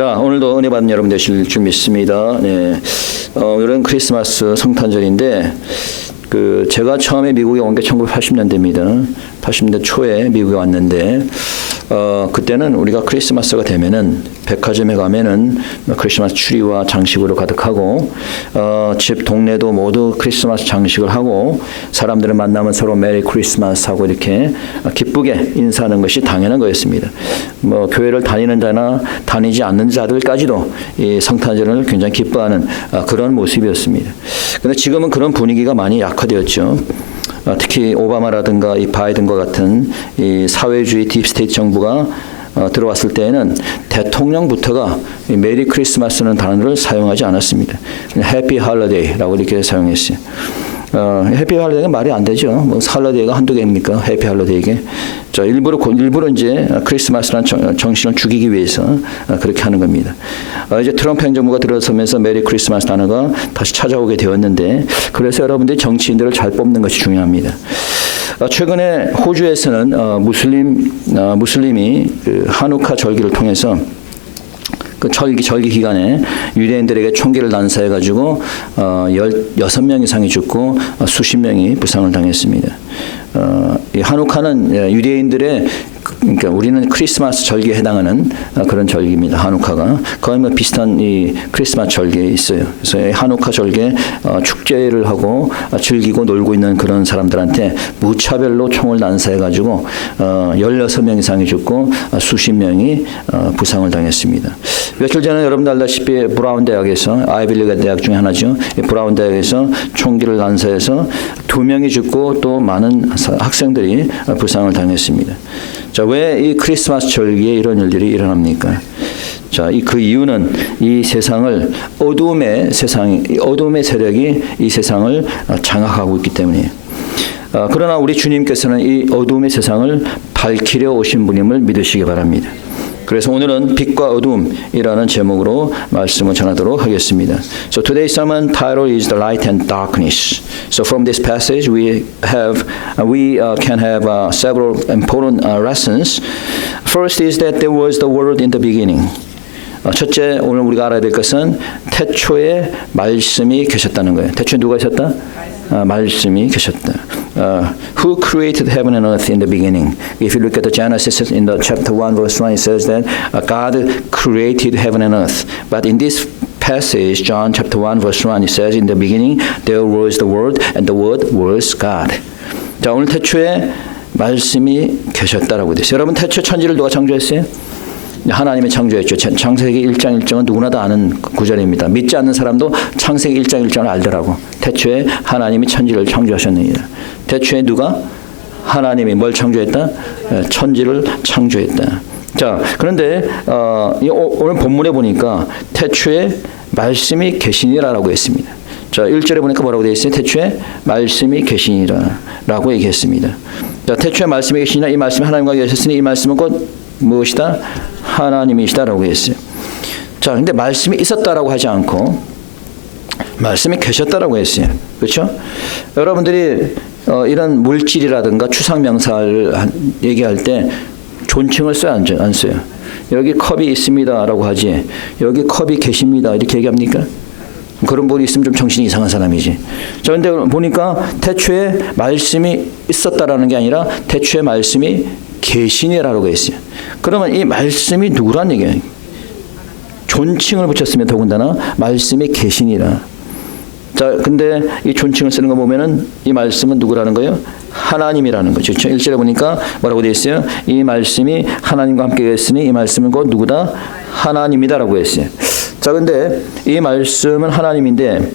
자, 오늘도 은혜 받는 여러분 되실 줄 믿습니다. 네. 오늘은 크리스마스 성탄절인데, 제가 처음에 미국에 온 게 1980년대입니다. 80년대 초에 미국에 왔는데, 그때는 우리가 크리스마스가 되면은 백화점에 가면은 크리스마스 추리와 장식으로 가득하고, 집 동네도 모두 크리스마스 장식을 하고, 사람들을 만나면 서로 메리 크리스마스 하고 이렇게 기쁘게 인사하는 것이 당연한 거였습니다. 교회를 다니는 자나 다니지 않는 자들까지도 이 성탄절을 굉장히 기뻐하는 그런 모습이었습니다. 그런데 지금은 그런 분위기가 많이 약화되었죠. 특히 오바마라든가 이 바이든과 같은 이 사회주의 딥스테이트 정부가 들어왔을 때에는 대통령부터가 메리 크리스마스는 단어를 사용하지 않았습니다. 해피 할러데이라고 이렇게 사용했어요. 해피 할러데이가 말이 안 되죠. 할러데이가 한두 개입니까? 해피 할러데이게. 일부러 이제 크리스마스라는 정신을 죽이기 위해서 그렇게 하는 겁니다. 이제 트럼프 행정부가 들어서면서 메리 크리스마스 단어가 다시 찾아오게 되었는데, 그래서 여러분들이 정치인들을 잘 뽑는 것이 중요합니다. 최근에 호주에서는 무슬림이 하누카 절기를 통해서 절기 기간에 유대인들에게 총기를 난사해가지고 16명 이상이 죽고 수십 명이 부상을 당했습니다. 이 하누카는 유대인들의, 그러니까 우리는 크리스마스 절기에 해당하는 그런 절기입니다. 하누카가 거의 비슷한 이 크리스마스 절기에 있어요. 그래서 이 하누카 절기에 축제를 하고 즐기고 놀고 있는 그런 사람들한테 무차별로 총을 난사해가지고 16명 이상이 죽고 수십 명이 부상을 당했습니다. 며칠 전에 여러분들 알다시피 브라운 대학에서, 아이빌리그 대학 중에 하나죠. 브라운 대학에서 총기를 난사해서 2명이 죽고 또 많은 학생들이 부상을 당했습니다. 자, 왜 이 크리스마스 절기에 이런 일들이 일어납니까? 자, 그 이유는 이 세상을 어둠의 세력이 이 세상을 장악하고 있기 때문이에요. 그러나 우리 주님께서는 이 어둠의 세상을 밝히려 오신 분임을 믿으시기 바랍니다. 그래서 오늘은 빛과 어둠이라는 제목으로 말씀을 전하도록 하겠습니다. So today's sermon title is The Light and Darkness. So from this passage we can have several important lessons. First is that there was the Word in the beginning. 첫째, 오늘 우리가 알아야 될 것은 태초에 말씀이 계셨다는 거예요. 태초에 누가 있었다? 말씀이 계셨다. Who created heaven and earth in the beginning? If you look at the Genesis in the chapter 1 verse 1, it says that God created heaven and earth. But in this passage, John chapter 1 verse 1, it says in the beginning there was the Word and the Word was God. 자, 오늘 태초에 말씀이 계셨다라고 되어 있어요. 여러분, 태초 천지를 누가 창조했어요? 하나님이 창조했죠. 창세기 1장 1절은 누구나 다 아는 구절입니다. 믿지 않는 사람도 창세기 1장 1절을 알더라고. 태초에 하나님이 천지를 창조하셨느니라. 태초에 누가? 하나님이 뭘 창조했다? 천지를 창조했다. 자, 그런데 오늘 본문에 보니까 태초에 말씀이 계시니라라고 했습니다. 자, 1절에 보니까 뭐라고 되어 있어요? 태초에 말씀이 계시니라라고 얘기했습니다. 자, 태초에 말씀이 계시니라, 이 말씀이 하나님과 계셨으니 이 말씀은 곧 무엇이다? 하나님이시다라고 했어요. 자, 근데 말씀이 있었다라고 하지 않고 말씀이 계셨다라고 했어요. 그렇죠? 여러분들이 이런 물질이라든가 추상명사를 얘기할 때 존칭을 써야 안 써요? 여기 컵이 있습니다라고 하지, 여기 컵이 계십니다 이렇게 얘기합니까? 그런 분이 있으면 좀 정신이 이상한 사람이지. 자, 근데 보니까 태초에 말씀이 있었다라는 게 아니라 태초에 말씀이 계시니라고 했어요. 그러면 이 말씀이 누구란 얘기예요? 존칭을 붙였으면 더군다나 말씀이 계시니라. 자, 근데 이 존칭을 쓰는 거 보면은 이 말씀은 누구라는 거예요? 하나님이라는 거죠. 1절에 보니까 뭐라고 되어 있어요? 이 말씀이 하나님과 함께 했으니 이 말씀은 곧 누구다? 하나님이다라고 했어요. 자, 근데 이 말씀은 하나님인데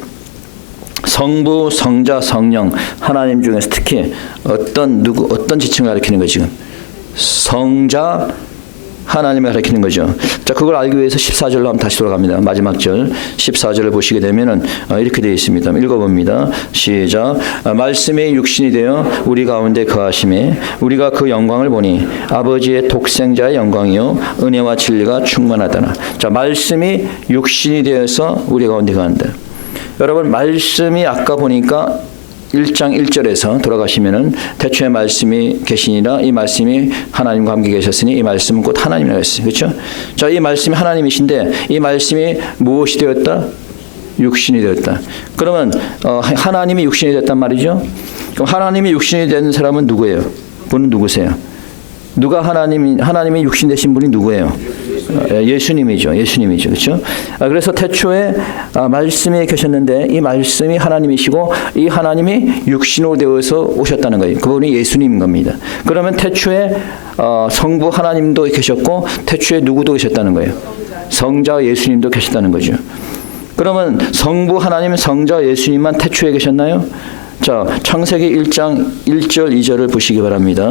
성부, 성자, 성령, 하나님 중에서 특히 어떤 지칭을 가리키는 거예요, 지금? 성자 하나님을 가리키는 거죠. 자, 그걸 알기 위해서 14절로 한번 다시 돌아갑니다. 마지막 절 14절을 보시게 되면은 이렇게 되어 있습니다. 읽어봅니다. 시작. 말씀이 육신이 되어 우리 가운데 거하심에 우리가 그 영광을 보니 아버지의 독생자의 영광이요 은혜와 진리가 충만하더라. 자, 말씀이 육신이 되어서 우리 가운데 거한다. 여러분, 말씀이 아까 보니까 1장 1절에서 돌아가시면은 태초에 말씀이 계시니라 이 말씀이 하나님과 함께 계셨으니 이 말씀은 곧 하나님이라고 했어요. 그렇죠? 자, 이 말씀이 하나님이신데 이 말씀이 무엇이 되었다? 육신이 되었다. 그러면 하나님이 육신이 됐단 말이죠. 그럼 하나님이 육신이 된 사람은 누구예요? 그분은 누구세요? 누가 하나님이 육신 되신 분이 누구예요? 예수님이죠. 그렇죠? 그래서 태초에 말씀이 계셨는데 이 말씀이 하나님이시고 이 하나님이 육신으로 되어서 오셨다는 거예요. 그분이 예수님인 겁니다. 그러면 태초에 성부 하나님도 계셨고 태초에 누구도 계셨다는 거예요? 성자 예수님도 계셨다는 거죠. 그러면 성부 하나님, 성자 예수님만 태초에 계셨나요? 자, 창세기 1장 1절 2절을 보시기 바랍니다.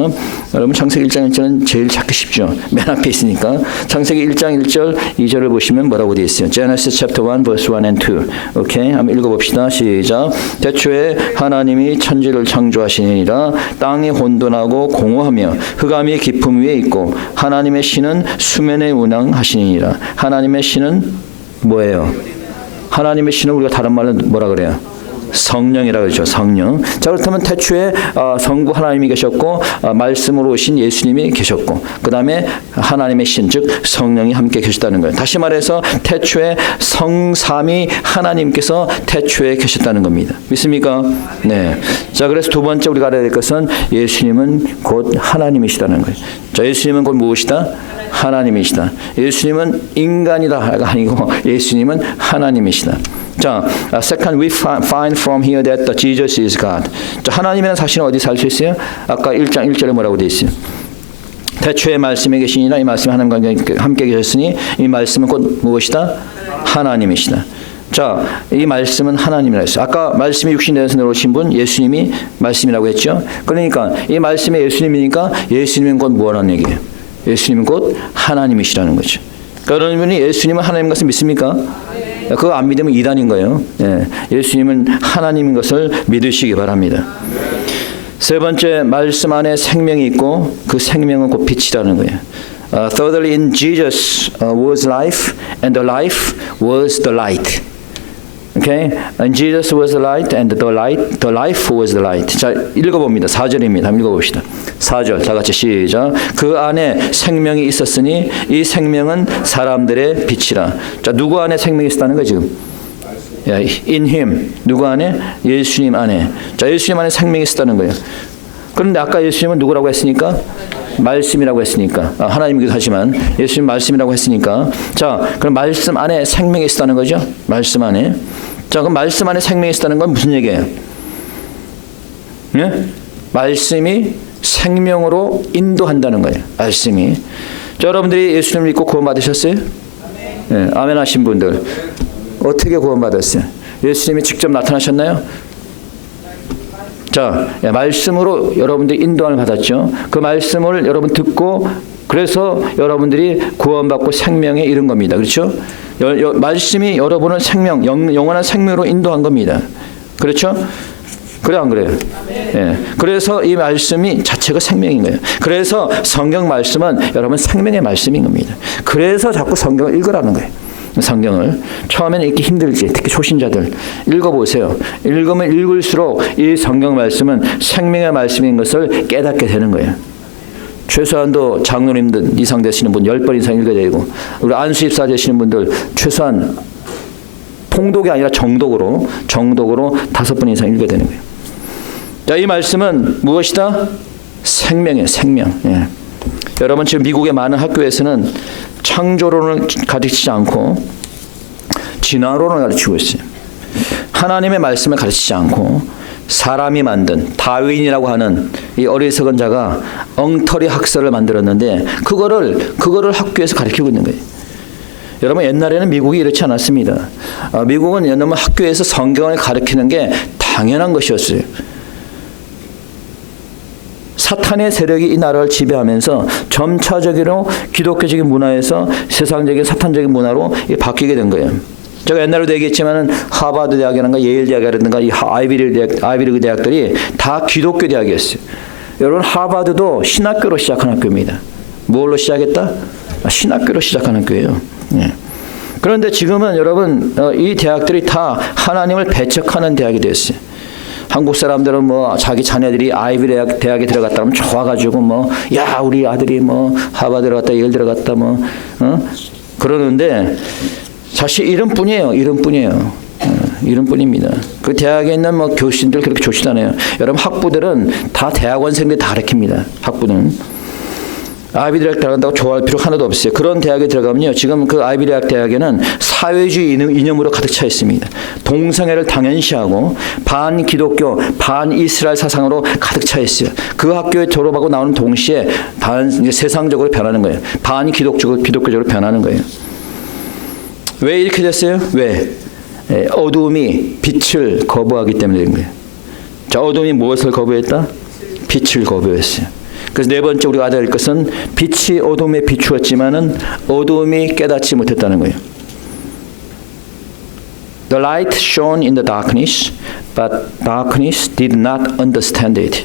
여러분 창세기 1장 1절은 제일 찾기 쉽죠. 맨 앞에 있으니까. 창세기 1장 1절 2절을 보시면 뭐라고 되어 있어요? Genesis chapter 1 verse 1 and 2. 오케이? 한번 읽어봅시다. 시작. 태초에 하나님이 천지를 창조하시니라 땅이 혼돈하고 공허하며 흑암이 깊음 위에 있고 하나님의 신은 수면에 운항하시니라. 하나님의 신은 뭐예요? 하나님의 신은 우리가 다른 말로 뭐라 그래요? 성령이라고 그러죠. 성령. 자, 그렇다면 태초에 성부 하나님이 계셨고 말씀으로 오신 예수님이 계셨고 그 다음에 하나님의 신, 즉 성령이 함께 계셨다는 거예요. 다시 말해서 태초에 성삼위 하나님께서 태초에 계셨다는 겁니다. 믿습니까? 네. 자, 그래서 두 번째 우리가 알아야 될 것은 예수님은 곧 하나님이시다는 거예요. 자, 예수님은 곧 무엇이다? 하나님이시다. 예수님은 인간이다가 아니고 예수님은 하나님이시다. 자, second we find from here that Jesus is God. 자, 하나님이라는 사실은 어디 살 수 있어요? 아까 1장 1절에 뭐라고 되어 있어요? 태초에 말씀이 계시니라 이 말씀이 하나님과 함께 계셨으니 이 말씀은 곧 무엇이다? 하나님이시다. 자, 이 말씀은 하나님이라고 했어요. 아까 말씀이 육신 되어서 오신 분 예수님이 말씀이라고 했죠. 그러니까 이 말씀이 예수님이니까 예수님은 곧 뭐라는 얘기예요? 예수님은 곧 하나님이시라는 거죠. 그러니까 여러분이 예수님은 하나님 것을 믿습니까? 그거 안 믿으면 이단인 거예요. 예수님은 하나님인 것을 믿으시기 바랍니다. 세 번째, 말씀 안에 생명이 있고 그 생명은 곧 빛이라는 거예요. Thirdly, in Jesus was life, and the life was the light. Okay, and Jesus was the light, and the life was the light. 자, 읽어봅니다. 4절입니다. 한번 읽어봅시다. 4절, 다 같이 시작. 그 안에 생명이 있었으니 이 생명은 사람들의 빛이라. 자, 누구 안에 생명이 있었다는 거예요 지금? In Him. 누구 안에? 예수님 안에. 자, 예수님 안에 생명이 있었다는 거예요. 그런데 아까 예수님은 누구라고 했으니까? 말씀이라고 했으니까. 하나님이기도 하지만 예수님 말씀이라고 했으니까. 자, 그럼 말씀 안에 생명이 있었다는 거죠? 말씀 안에. 자, 그럼 말씀 안에 생명이 있었다는 건 무슨 얘기예요? 네? 말씀이 생명으로 인도한다는 거예요. 말씀이. 자, 여러분들이 예수님을 믿고 구원받으셨어요? 네, 아멘 하신 분들. 어떻게 구원받았어요? 예수님이 직접 나타나셨나요? 자, 말씀으로 여러분들이 인도함을 받았죠. 그 말씀을 여러분 듣고 그래서 여러분들이 구원받고 생명에 이른 겁니다. 그렇죠? 말씀이 여러분을 생명, 영원한 생명으로 인도한 겁니다. 그렇죠? 그래 안 그래요? 예. 그래서 이 말씀이 자체가 생명인 거예요. 그래서 성경 말씀은 여러분 생명의 말씀인 겁니다. 그래서 자꾸 성경을 읽으라는 거예요. 성경을 처음에는 읽기 힘들지, 특히 초신자들 읽어보세요. 읽으면 읽을수록 이 성경 말씀은 생명의 말씀인 것을 깨닫게 되는 거예요. 최소한도 장로님들 이상 되시는 분 10번 이상 읽어야 되고, 우리 안수입사 되시는 분들 최소한 통독이 아니라 정독으로 5번 이상 읽어야 되는 거예요. 자, 이 말씀은 무엇이다? 생명이에요. 생명. 예. 여러분 지금 미국의 많은 학교에서는 창조론을 가르치지 않고 진화론을 가르치고 있어요. 하나님의 말씀을 가르치지 않고 사람이 만든 다윈이라고 하는 이 어리석은 자가 엉터리 학설을 만들었는데 그거를 학교에서 가르치고 있는 거예요. 여러분 옛날에는 미국이 이렇지 않았습니다. 미국은 여러분 학교에서 성경을 가르치는 게 당연한 것이었어요. 사탄의 세력이 이 나라를 지배하면서 점차적으로 기독교적인 문화에서 세상적인 사탄적인 문화로 바뀌게 된 거예요. 제가 옛날에도 얘기했지만은 하버드 대학이라든가 예일 대학이라든가 이 아이비리그 대학들이 다 기독교 대학이었어요. 여러분 하버드도 신학교로 시작한 학교입니다. 뭘로 시작했다? 신학교로 시작한 학교예요. 예. 그런데 지금은 여러분 이 대학들이 다 하나님을 배척하는 대학이 됐어요. 한국 사람들은 뭐 자기 자녀들이 아이비 대학에 들어갔다 하면 좋아가지고 뭐 야 우리 아들이 뭐 하버드 들어갔다 예일 들어갔다 뭐 그러는데 사실 이름뿐이에요. 이름뿐입니다. 그 대학에 있는 뭐 교수님들 그렇게 좋지도 않아요. 여러분 학부들은 다 대학원생들이 다 가르칩니다. 학부는. 아이비 대학 들어간다고 좋아할 필요 하나도 없어요. 그런 대학에 들어가면요. 지금 그 아이비 대학에는 사회주의 이념으로 가득 차 있습니다. 동성애를 당연시하고 반기독교, 반이스라엘 사상으로 가득 차 있어요. 그 학교에 졸업하고 나오는 동시에 이제 세상적으로 변하는 거예요. 기독교적으로 변하는 거예요. 왜 이렇게 됐어요? 왜? 어두움이 빛을 거부하기 때문에 된 거예요. 자, 어두움이 무엇을 거부했다? 빛을 거부했어요. 그래서 네 번째 우리가 알아야 할 것은 빛이 어둠에 비추었지만은 어둠이 깨닫지 못했다는 거예요. The light shone in the darkness, but darkness did not understand it.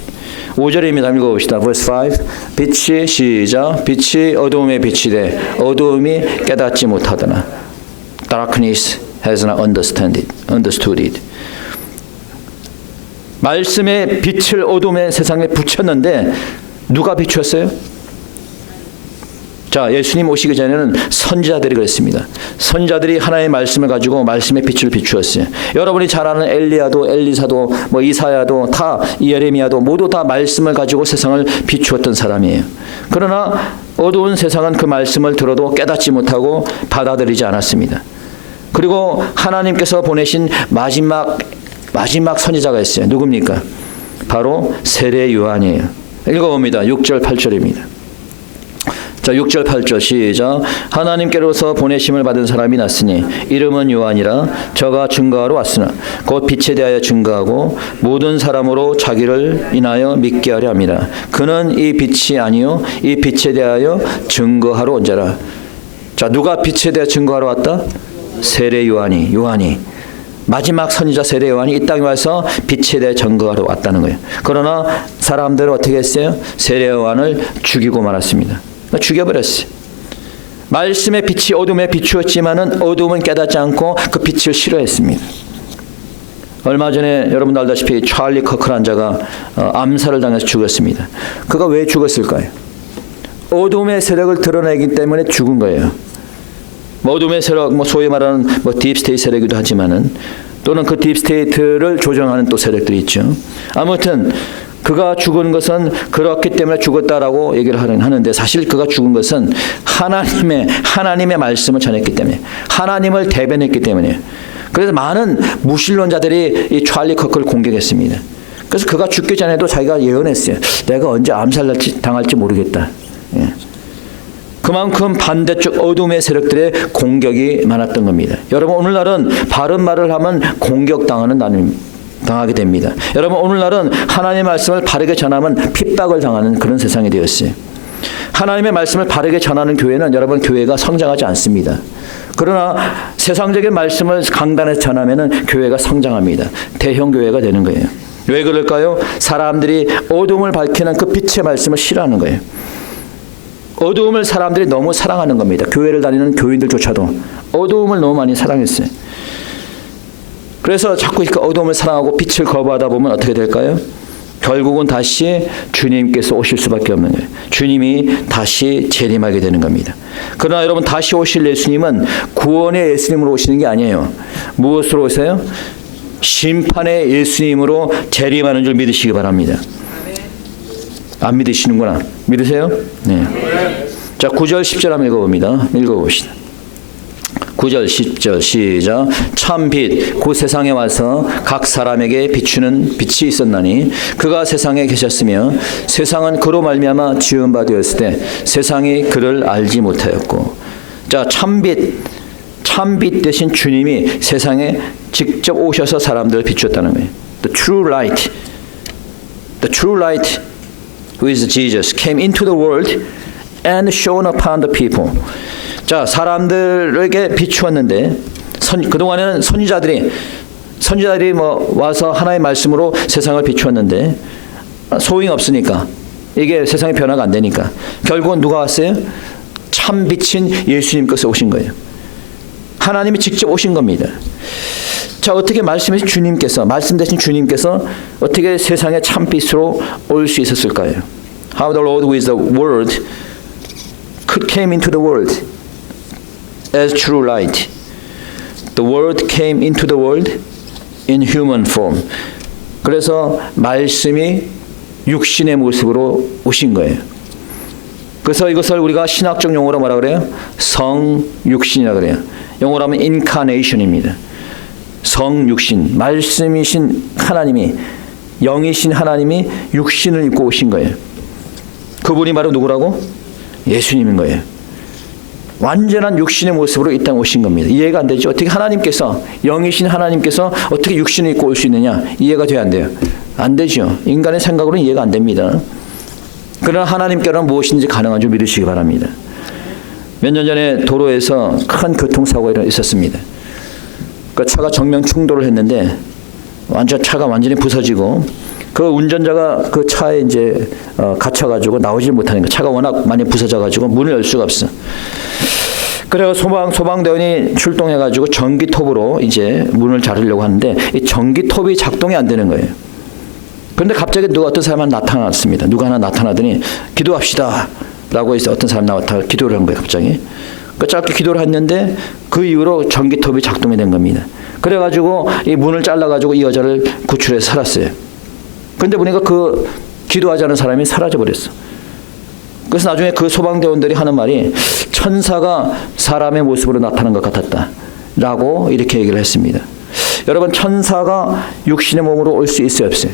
5절입니다. 읽어봅시다. Verse 5. 빛이 시작. 빛이 어둠에 빛이 돼 어둠이 깨닫지 못하더나. Darkness has not understood it. 말씀의 빛을 어둠의 세상에 붙였는데 누가 비추었어요? 자, 예수님 오시기 전에는 선지자들이 그랬습니다. 선지자들이 하나님의 말씀을 가지고 말씀의 빛을 비추었어요. 여러분이 잘 아는 엘리야도, 엘리사도, 뭐 이사야도, 다 예레미야도 모두 다 말씀을 가지고 세상을 비추었던 사람이에요. 그러나 어두운 세상은 그 말씀을 들어도 깨닫지 못하고 받아들이지 않았습니다. 그리고 하나님께서 보내신 마지막 선지자가 있어요. 누굽니까? 바로 세례 요한이에요. 읽어봅니다. 6절 8절입니다. 자, 6절 8절 시작. 하나님께로서 보내심을 받은 사람이 났으니 이름은 요한이라. 저가 증거하러 왔으나 곧 빛에 대하여 증거하고 모든 사람으로 자기를 인하여 믿게 하려 함이라. 그는 이 빛이 아니요 이 빛에 대하여 증거하러 온 자라. 자, 누가 빛에 대하여 증거하러 왔다? 세례 요한이. 마지막 선지자 세례 요한이 이 땅에 와서 빛에 대해 증거하러 왔다는 거예요. 그러나 사람들은 어떻게 했어요? 세례 요한을 죽이고 말았습니다. 죽여버렸어요. 말씀의 빛이 어둠에 비추었지만은 어둠은 깨닫지 않고 그 빛을 싫어했습니다. 얼마 전에 여러분도 알다시피 찰리 커크라는 자가 암살을 당해서 죽었습니다. 그가 왜 죽었을까요? 어둠의 세력을 드러내기 때문에 죽은 거예요. 어둠의 세력, 소위 말하는 딥스테이트 세력이기도 하지만은 또는 그 딥스테이트를 조정하는 또 세력들이 있죠. 아무튼 그가 죽은 것은 그렇기 때문에 죽었다라고 얘기를 하는데 사실 그가 죽은 것은 하나님의 말씀을 전했기 때문에 하나님을 대변했기 때문에. 그래서 많은 무신론자들이 이 찰리 커크를 공격했습니다. 그래서 그가 죽기 전에도 자기가 예언했어요. 내가 언제 암살 당할지 모르겠다. 예. 그만큼 반대쪽 어둠의 세력들의 공격이 많았던 겁니다. 여러분 오늘날은 바른 말을 하면 당하게 됩니다. 여러분 오늘날은 하나님의 말씀을 바르게 전하면 핍박을 당하는 그런 세상이 되었어요. 하나님의 말씀을 바르게 전하는 교회는 여러분 교회가 성장하지 않습니다. 그러나 세상적인 말씀을 강단에서 전하면 교회가 성장합니다. 대형 교회가 되는 거예요. 왜 그럴까요? 사람들이 어둠을 밝히는 그 빛의 말씀을 싫어하는 거예요. 어두움을 사람들이 너무 사랑하는 겁니다. 교회를 다니는 교인들조차도 어두움을 너무 많이 사랑했어요. 그래서 자꾸 어두움을 사랑하고 빛을 거부하다 보면 어떻게 될까요? 결국은 다시 주님께서 오실 수밖에 없는 거예요. 주님이 다시 재림하게 되는 겁니다. 그러나 여러분 다시 오실 예수님은 구원의 예수님으로 오시는 게 아니에요. 무엇으로 오세요? 심판의 예수님으로 재림하는 줄 믿으시기 바랍니다. 안 믿으시는구나. 믿으세요? 네. 자, 9절 10절 한번 읽어봅시다. 9절 10절 시작. 참 빛 곧 세상에 와서 각 사람에게 비추는 빛이 있었나니 그가 세상에 계셨으며 세상은 그로 말미암아 지은 바 되었을 때 세상이 그를 알지 못하였고. 자, 참 빛 대신 주님이 세상에 직접 오셔서 사람들을 비추었다는 거예요. The true light who is Jesus came into the world and shone upon the people. 자, 사람들에게 비추었는데 그동안에는 선지자들이 와서 하나의 말씀으로 세상을 비추었는데 소용이 없으니까 이게 세상의 변화가 안 되니까 결국은 누가 왔어요? 참 빛인 예수님께서 오신 거예요. 하나님이 직접 오신 겁니다. 자, 어떻게 말씀 대신 주님께서 어떻게 세상의 참빛으로 올 수 있었을까요? How the Lord with the word came into the world as true light. The word came into the world in human form. 그래서 말씀이 육신의 모습으로 오신 거예요. 그래서 이것을 우리가 신학적 용어로 뭐라 그래요? 성육신이라 그래요. 영어로 하면 incarnation입니다. 성육신, 말씀이신 하나님이, 영이신 하나님이 육신을 입고 오신 거예요. 그분이 바로 누구라고? 예수님인 거예요. 완전한 육신의 모습으로 이 땅에 오신 겁니다. 이해가 안 되죠? 어떻게 하나님께서, 영이신 하나님께서 어떻게 육신을 입고 올 수 있느냐? 이해가 돼야 안 돼요? 안 되죠. 인간의 생각으로는 이해가 안 됩니다. 그러나 하나님께로는 무엇인지 가능한 줄 믿으시기 바랍니다. 몇 년 전에 도로에서 큰 교통사고가 있었습니다. 그 차가 정면 충돌을 했는데 차가 완전히 부서지고 그 운전자가 그 차에 이제 갇혀가지고 나오질 못하는 거예요. 차가 워낙 많이 부서져가지고 문을 열 수가 없어. 그래서 소방대원이 출동해가지고 전기톱으로 이제 문을 자르려고 하는데 이 전기톱이 작동이 안 되는 거예요. 그런데 갑자기 어떤 사람이 나타났습니다. 누가 하나 나타나더니 기도합시다 라고 해서 어떤 사람이 나타나 기도를 한 거예요. 갑자기. 그 짧게 기도를 했는데 그 이후로 전기톱이 작동이 된 겁니다. 그래가지고 이 문을 잘라가지고 이 여자를 구출해서 살았어요. 그런데 보니까 그 기도하지 않은 사람이 사라져버렸어. 그래서 나중에 그 소방대원들이 하는 말이 천사가 사람의 모습으로 나타난 것 같았다 라고 이렇게 얘기를 했습니다. 여러분, 천사가 육신의 몸으로 올 수 있어요, 없어요?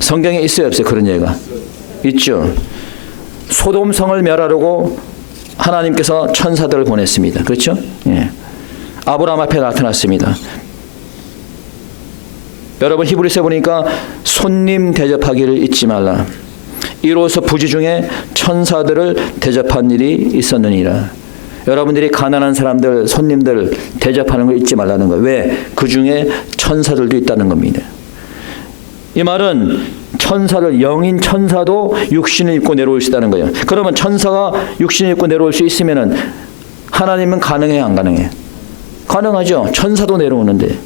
성경에 있어요, 없어요? 그런 얘기가 있죠. 소돔성을 멸하려고 하나님께서 천사들을 보냈습니다. 그렇죠? 예. 아브라함 앞에 나타났습니다. 여러분, 히브리서에 보니까 손님 대접하기를 잊지 말라. 이로써 부지 중에 천사들을 대접한 일이 있었느니라. 여러분들이 가난한 사람들, 손님들 대접하는 걸 잊지 말라는 거예요. 왜? 그 중에 천사들도 있다는 겁니다. 이 말은 천사들, 영인 천사도 육신을 입고 내려올 수 있다는 거예요. 그러면 천사가 육신을 입고 내려올 수 있으면은 하나님은 가능해요, 안 가능해요? 가능하죠. 천사도 내려오는데.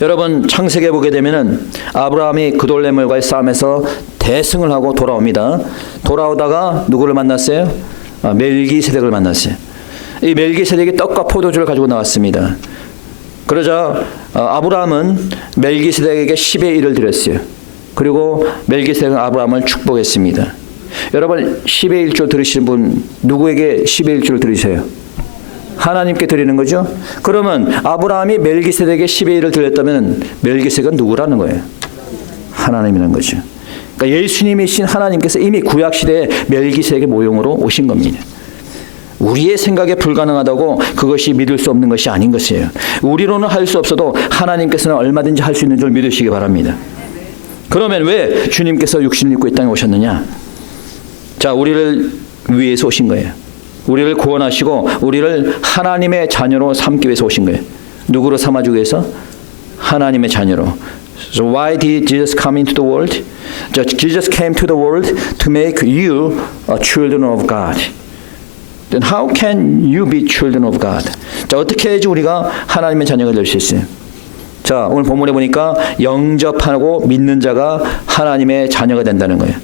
여러분, 창세기에 보게 되면은 아브라함이 그돌레물과의 싸움에서 대승을 하고 돌아옵니다. 돌아오다가 누구를 만났어요? 멜기세덱을 만났어요. 이 멜기세덱이 떡과 포도주를 가지고 나왔습니다. 그러자 아브라함은 멜기세덱에게 10의 1을 드렸어요. 그리고 멜기세덱은 아브라함을 축복했습니다. 여러분, 10의 1조 들으시는 분 누구에게 10의 1조를 드리세요? 하나님께 드리는 거죠. 그러면 아브라함이 멜기세덱에게 10의 1을 드렸다면 멜기세덱은 누구라는 거예요? 하나님이라는 거죠. 그러니까 예수님이신 하나님께서 이미 구약시대에 멜기세덱의 모형으로 오신 겁니다. 우리의 생각에 불가능하다고 그것이 믿을 수 없는 것이 아닌 것이에요. 우리로는 할 수 없어도 하나님께서는 얼마든지 할 수 있는 줄 믿으시기 바랍니다. 그러면 왜 주님께서 육신을 입고 이 땅에 오셨느냐? 자, 우리를 위해서 오신 거예요. 우리를 구원하시고 우리를 하나님의 자녀로 삼기 위해서 오신 거예요. 누구로 삼아주기 위해서? 하나님의 자녀로. So why did Jesus come into the world? Jesus came to the world to make you a children of God. Then how can you be children of God? 자, 어떻게 해야지 우리가 하나님의 자녀가 될 수 있어요? 자, 오늘 본문에 보니까 영접하고 믿는 자가 하나님의 자녀가 된다는 거예요.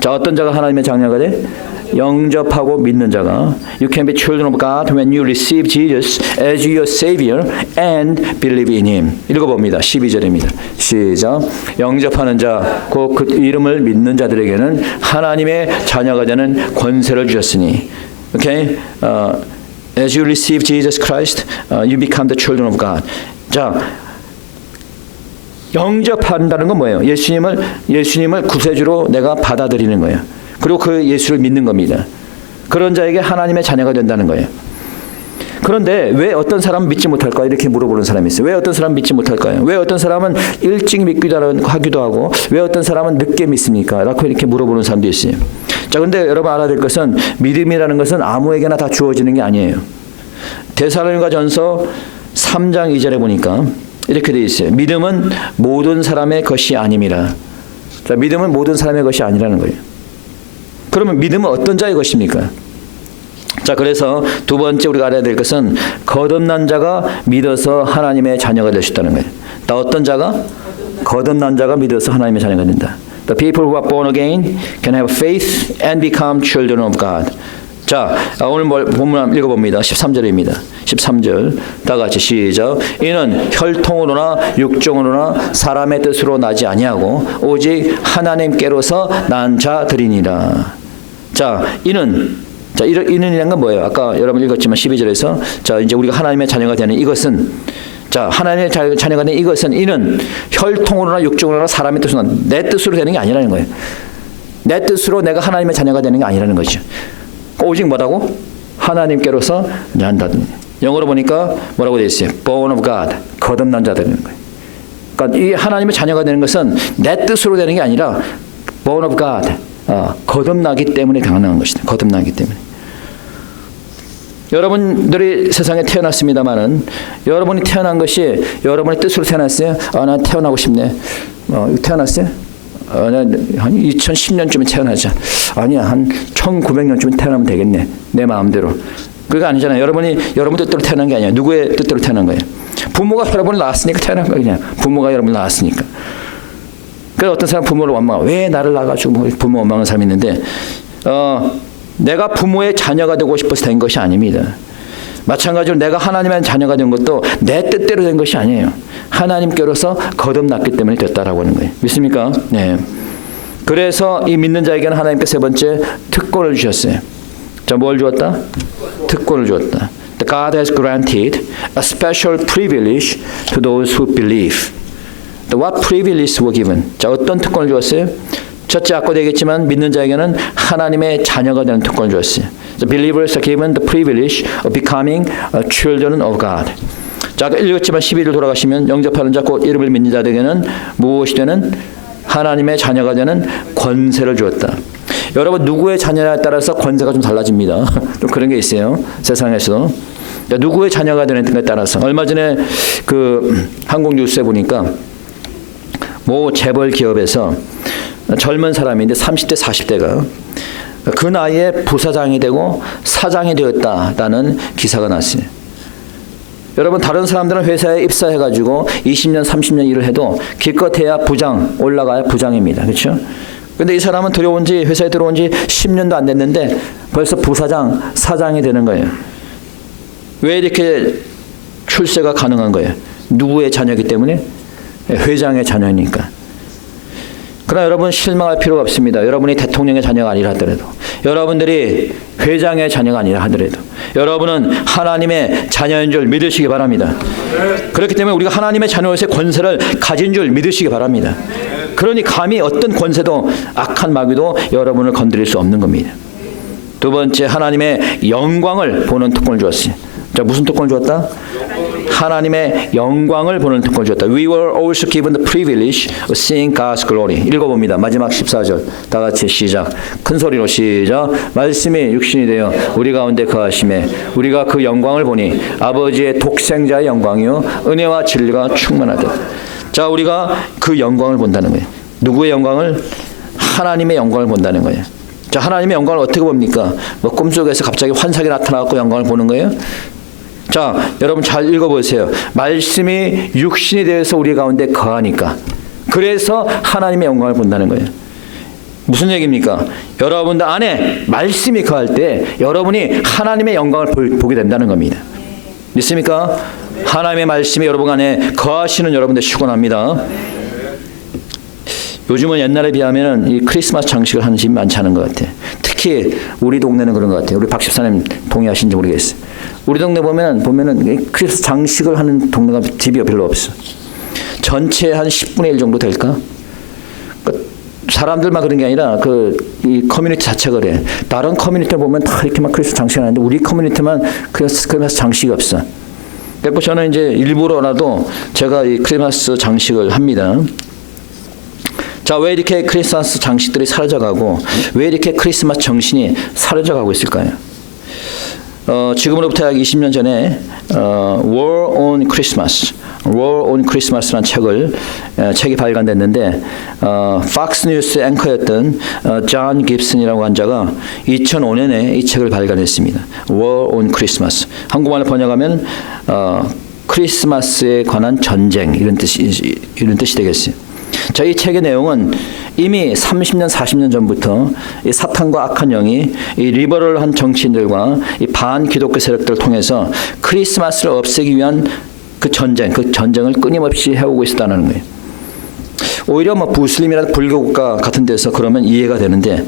자, 어떤 자가 하나님의 자녀가 돼? 영접하고 믿는 자가. You can be children of God when you receive Jesus as your Savior and believe in Him. 읽어봅니다. 12절입니다. 시작. 영접하는 자, 그 이름을 믿는 자들에게는 하나님의 자녀가 되는 권세를 주셨으니. Okay? As you receive Jesus Christ, you become the children of God. 자, 영접한다는 건 뭐예요? 예수님을 구세주로 내가 받아들이는 거예요. 그리고 그 예수를 믿는 겁니다. 그런 자에게 하나님의 자녀가 된다는 거예요. 그런데 왜 어떤 사람은 믿지 못할까? 이렇게 물어보는 사람이 있어요. 왜 어떤 사람은 믿지 못할까요? 왜 어떤 사람은 일찍 믿기도 하기도 하고 왜 어떤 사람은 늦게 믿습니까? 라고 이렇게 물어보는 사람도 있어요. 자, 근데 여러분 알아야 될 것은 믿음이라는 것은 아무에게나 다 주어지는 게 아니에요. 데살로니가전서 3장 2절에 보니까 이렇게 되어 있어요. 믿음은 모든 사람의 것이 아님이라. 자, 믿음은 모든 사람의 것이 아니라는 거예요. 그러면 믿음은 어떤 자의 것입니까? 자, 그래서 두 번째 우리가 알아야 될 것은 거듭난 자가 믿어서 하나님의 자녀가 될 수 있다는 거예요. 나 어떤 자가? 거듭난 자가 믿어서 하나님의 자녀가 된다. The people who are born again can have faith and become children of God. 자, 오늘 본문 한번 읽어봅니다. 13절입니다. 13절 다 같이 시작. 이는 혈통으로나 육종으로나 사람의 뜻으로 나지 아니하고 오직 하나님께로서 난 자들이니라. 자, 이는이라는 건 뭐예요? 아까 여러분 읽었지만 12절에서 자, 이제 우리가 하나님의 자녀가 되는 이것은 자, 하나님의 자녀가 되는 이것은 이는 혈통으로나 육종으로나 사람의 뜻으로 내 뜻으로 되는 게 아니라는 거예요. 내 뜻으로 내가 하나님의 자녀가 되는 게 아니라는 거죠. 오직 뭐라고? 하나님께로서 난다든. 영어로 보니까 뭐라고 되어 있어요? Born of God. 거듭난 자들인 거예요. 그러니까 이 하나님의 자녀가 되는 것은 내 뜻으로 되는 게 아니라 Born of God. 거듭나기 때문에 가능한 것이다. 거듭나기 때문에. 여러분들이 세상에 태어났습니다마는 여러분이 태어난 것이 여러분의 뜻으로 태어났어요? 난 태어나고 싶네. 태어났어요? 한 2010년쯤에 태어나자. 아니야, 한 1900년쯤에 태어나면 되겠네. 내 마음대로. 그게 아니잖아요. 여러분 뜻대로 태어난 게 아니야. 누구의 뜻대로 태어난 거예요? 부모가 여러분을 낳았으니까 태어난 거예요. 그냥 부모가 여러분을 낳았으니까. 그래서 어떤 사람 부모를 원망하고 왜 나를 낳아가지고 부모 원망하는 사람이 있는데 내가 부모의 자녀가 되고 싶어서 된 것이 아닙니다. 마찬가지로 내가 하나님의 자녀가 된 것도 내 뜻대로 된 것이 아니에요. 하나님께로서 거듭났기 때문에 됐다라고 하는 거예요. 믿습니까? 네. 그래서 이 믿는 자에게는 하나님께서 세 번째 특권을 주셨어요. 자, 뭘 주었다? 특권을 주었다. God has granted a special privilege to those who believe. What privileges were given? 자, 어떤 특권을 주었어요? 첫째, 아까도 얘기했지만 믿는 자에게는 하나님의 자녀가 되는 특권을 주었어요. The believers are given the privilege of becoming children of God. 자, 아까 읽었지만 12절 돌아가시면 영접하는 자 곧 이름을 믿는 자들에게는 무엇이 되는? 하나님의 자녀가 되는 권세를 주었다. 여러분 누구의 자녀에 따라서 권세가 좀 달라집니다. 좀 그런 게 있어요. 세상에서. 누구의 자녀가 되는가에 따라서. 얼마 전에 그 한국 뉴스에 보니까 모 재벌 기업에서 젊은 사람인데 30대 40대가 그 나이에 부사장이 되고 사장이 되었다라는 기사가 났어요. 여러분 다른 사람들은 회사에 입사해가지고 20년 30년 일을 해도 기껏해야 부장 올라가야 부장입니다. 그렇죠? 근데 이 사람은 회사에 들어온 지 10년도 안 됐는데 벌써 부사장, 사장이 되는 거예요. 왜 이렇게 출세가 가능한 거예요? 누구의 자녀이기 때문에? 회장의 자녀니까. 그러나 여러분 실망할 필요가 없습니다. 여러분이 대통령의 자녀가 아니라 하더라도, 여러분들이 회장의 자녀가 아니라 하더라도 여러분은 하나님의 자녀인 줄 믿으시기 바랍니다. 그렇기 때문에 우리가 하나님의 자녀로서의 권세를 가진 줄 믿으시기 바랍니다. 그러니 감히 어떤 권세도 악한 마귀도 여러분을 건드릴 수 없는 겁니다. 두 번째, 하나님의 영광을 보는 특권을 주었어요. 자, 무슨 특권을 주었다? 하나님의 영광을 보는 특권을 주었다. We were also given the privilege of seeing God's glory. 읽어봅니다. 마지막 14절. 다 같이 시작. 큰 소리로 시작. 말씀이 육신이 되어 우리 가운데 거하심에 우리가 그 영광을 보니 아버지의 독생자의 영광이요 은혜와 진리가 충만하다. 자, 우리가 그 영광을 본다는 거예요. 누구의 영광을? 하나님의 영광을 본다는 거예요. 자, 하나님의 영광을 어떻게 봅니까? 뭐 꿈속에서 갑자기 환상이 나타나고 영광을 보는 거예요? 자, 여러분 잘 읽어보세요. 말씀이 육신이 되어서 우리 가운데 거하니까. 그래서 하나님의 영광을 본다는 거예요. 무슨 얘기입니까? 여러분들 안에 말씀이 거할 때 여러분이 하나님의 영광을 보게 된다는 겁니다. 믿습니까? 하나님의 말씀이 여러분 안에 거하시는 여러분들 축원합니다. 요즘은 옛날에 비하면 이 크리스마스 장식을 하는 집이 많지 않은 것 같아요. 특히 우리 동네는 그런 것 같아요. 우리 박 집사님 동의하신지 모르겠어요. 우리 동네 보면은 크리스마스 장식을 하는 동네가 집이 별로 없어. 전체 한 10분의 1 정도 될까? 사람들만 그런 게 아니라 이 커뮤니티 자체가 그래. 다른 커뮤니티를 보면 다 이렇게 막 크리스마스 장식을 하는데 우리 커뮤니티만 크리스마스 장식이 없어. 그래서 저는 이제 일부러라도 제가 이 크리스마스 장식을 합니다. 자, 왜 이렇게 크리스마스 장식들이 사라져가고 왜 이렇게 크리스마스 정신이 사라져가고 있을까요? 지금으로부터 약 20년 전에 War on Christmas라는 책이 발간됐는데 팍스 뉴스 앵커였던 존 깁슨이라고 한 자가 2005년에 이 책을 발간했습니다. War on Christmas. 한국말로 번역하면 크리스마스에 관한 전쟁 이런 뜻이 되겠어요. 자, 이 책의 내용은 이미 30년, 40년 전부터 이 사탄과 악한 영이 이 리버럴한 정치인들과 이 반기독교 세력들을 통해서 크리스마스를 없애기 위한 그 전쟁을 끊임없이 해오고 있었다는 거예요. 오히려 무슬림이나 불교 국가 같은 데서 그러면 이해가 되는데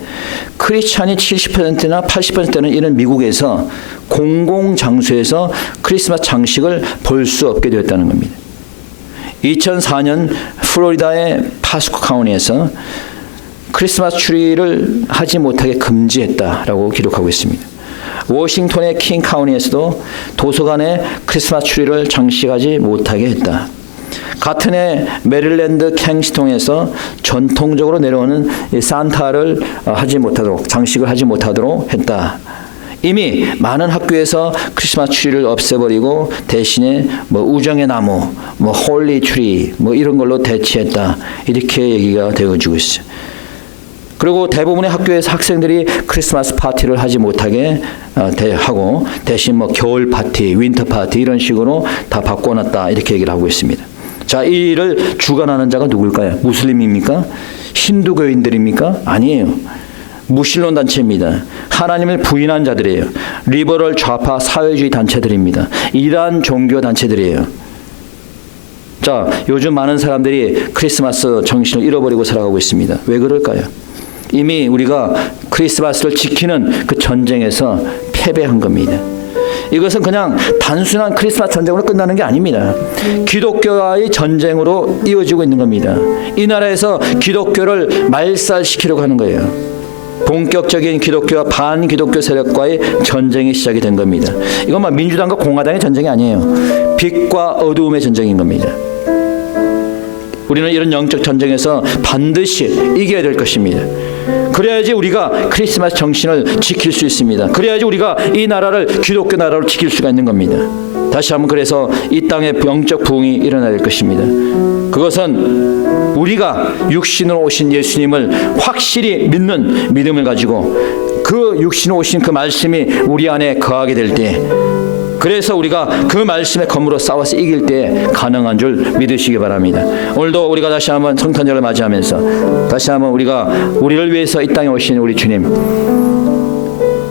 크리스찬이 70%나 80%는 이런 미국에서 공공장소에서 크리스마스 장식을 볼 수 없게 되었다는 겁니다. 2004년 플로리다의 파스코 카운티에서 크리스마스 트리를 하지 못하게 금지했다라고 기록하고 있습니다. 워싱턴의 킹 카운티에서도 도서관에 크리스마스 트리를 장식하지 못하게 했다. 같은 해 메릴랜드 캥스통에서 전통적으로 내려오는 산타를 장식을 하지 못하도록 했다. 이미 많은 학교에서 크리스마스 트리를 없애버리고 대신에 우정의 나무, 홀리 트리 이런 걸로 대체했다. 이렇게 얘기가 되어지고 있어요. 그리고 대부분의 학교에서 학생들이 크리스마스 파티를 하지 못하게 하고 대신 겨울 파티, 윈터 파티 이런 식으로 다 바꿔놨다. 이렇게 얘기를 하고 있습니다. 자, 이 일을 주관하는 자가 누굴까요? 무슬림입니까? 힌두교인들입니까? 아니에요. 무신론 단체입니다. 하나님을 부인한 자들이에요. 리버럴 좌파 사회주의 단체들입니다. 이단 종교 단체들이에요. 자, 요즘 많은 사람들이 크리스마스 정신을 잃어버리고 살아가고 있습니다. 왜 그럴까요? 이미 우리가 크리스마스를 지키는 그 전쟁에서 패배한 겁니다. 이것은 그냥 단순한 크리스마스 전쟁으로 끝나는 게 아닙니다. 기독교와의 전쟁으로 이어지고 있는 겁니다. 이 나라에서 기독교를 말살시키려고 하는 거예요. 본격적인 기독교와 반기독교 세력과의 전쟁이 시작이 된 겁니다. 이건 민주당과 공화당의 전쟁이 아니에요. 빛과 어두움의 전쟁인 겁니다. 우리는 이런 영적 전쟁에서 반드시 이겨야 될 것입니다. 그래야지 우리가 크리스마스 정신을 지킬 수 있습니다. 그래야지 우리가 이 나라를 기독교 나라로 지킬 수가 있는 겁니다. 다시 한번 그래서 이 땅에 영적 부흥이 일어나야 될 것입니다. 그것은 우리가 육신으로 오신 예수님을 확실히 믿는 믿음을 가지고 그 육신으로 오신 그 말씀이 우리 안에 거하게 될 때, 그래서 우리가 그 말씀의 검으로 싸워서 이길 때 가능한 줄 믿으시기 바랍니다. 오늘도 우리가 다시 한번 성탄절을 맞이하면서 다시 한번 우리를 위해서 이 땅에 오신 우리 주님,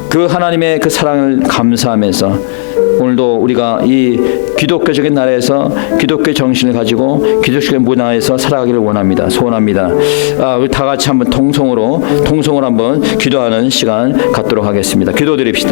그 하나님의 그 사랑을 감사하면서 오늘도 우리가 이 기독교적인 나라에서 기독교 정신을 가지고 기독교의 문화에서 살아가기를 원합니다. 소원합니다. 우리 다 같이 한번 통성으로 한번 기도하는 시간 갖도록 하겠습니다. 기도드립시다.